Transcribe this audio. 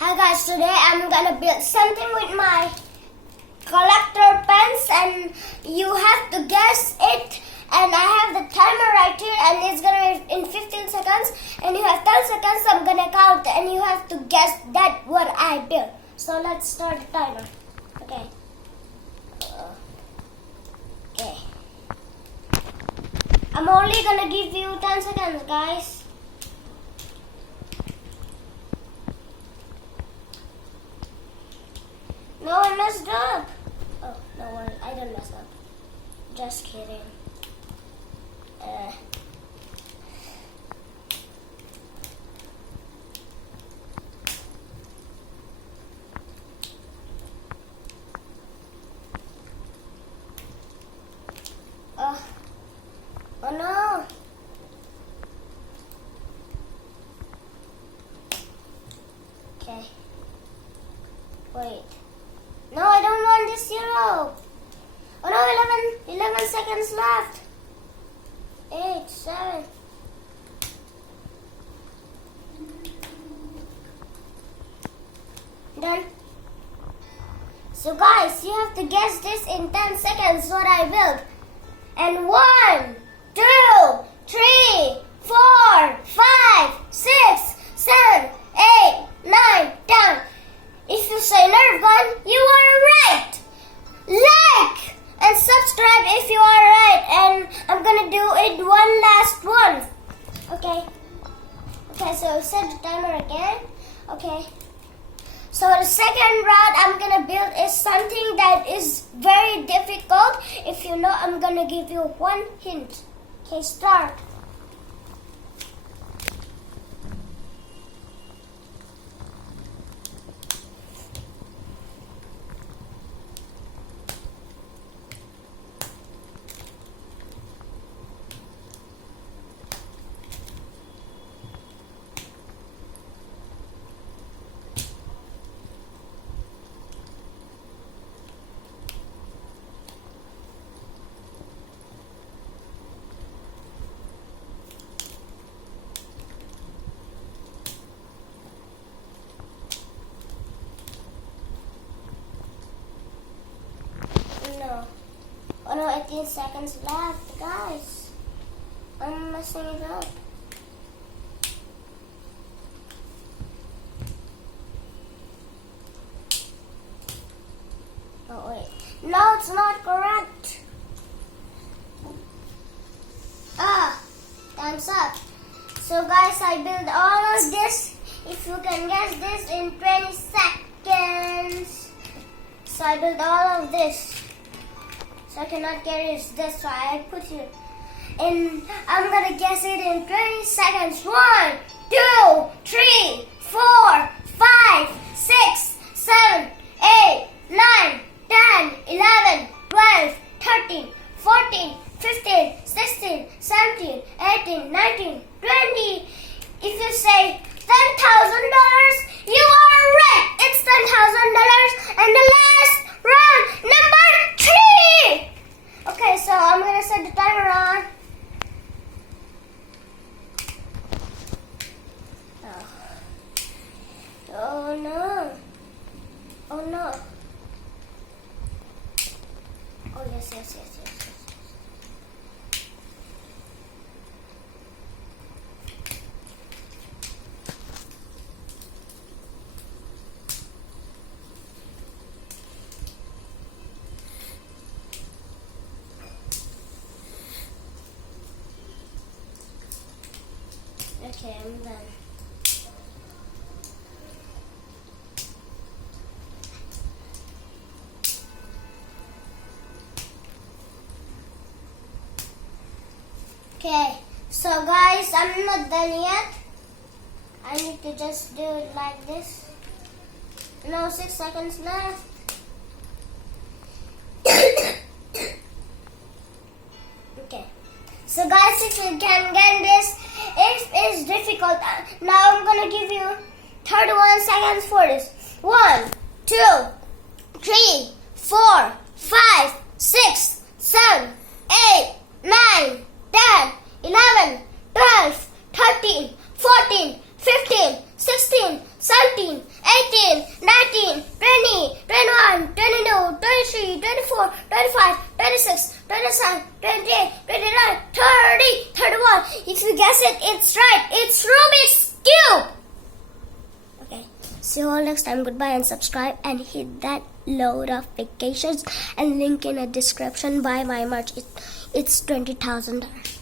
Hi guys, today I'm gonna build something with my collector pens and you have to guess it, and I have the timer right here and it's gonna be in 15 seconds and you have 10 seconds. I'm gonna count and you have to guess that what I built. So let's start the timer. Okay. Okay. I'm only gonna give you 10 seconds, guys. No, I messed up. Oh, no worries. I didn't mess up. Just kidding. Oh no. Okay. Wait. No, I don't want this zero. Oh no, 11 seconds left. 8, 7. Done. So guys, you have to guess this in 10 seconds what I built. And 1, 2, 3, 4, 5, 6, 7, 8, 9, 10. If you say Nerf gun, you are right. Like and subscribe if you are right. And I'm gonna do it one last one. Okay. Okay, so set the timer again. Okay. So the second round I'm gonna build is something that is very difficult. If you know, I'm gonna give you one hint. Okay, start. No. Oh no, 18 seconds left, guys. I'm messing it up. Oh wait. No, it's not correct. Time's up. So guys, I built all of this. If you can guess this in 20 seconds. So I built all of this. So I cannot carry this, so I put here. And I'm gonna guess it in 20 seconds. 1, 2, 3, 4, 5, 6, 7, 8, 9, 10, 11, 12, 13, 14, 15, 16, 17, 18, 19, 20. If you say $10,000, you are right. It's $10,000. And the last round, number 3. Okay, so I'm gonna set the timer on. Oh no. Oh no. Oh yes. Okay, I'm done. Okay, so guys, I'm not done yet. I need to just do it like this. No, 6 seconds left. Okay, so guys, if you can get this, it is difficult. Now I'm gonna give you 31 seconds for this. 1, 2, 3, 4, 5, 6, 7, 8, 9, 10, 11, 12, 13, 14, 15, 16, 17, 18, 24, 25, 26, 27, 28, 29, 30, 31. If you guess it, it's right. It's Rubik's Cube. Okay. See you all next time. Goodbye and subscribe and hit that notifications and link in a description. Buy my merch. It's $20,000.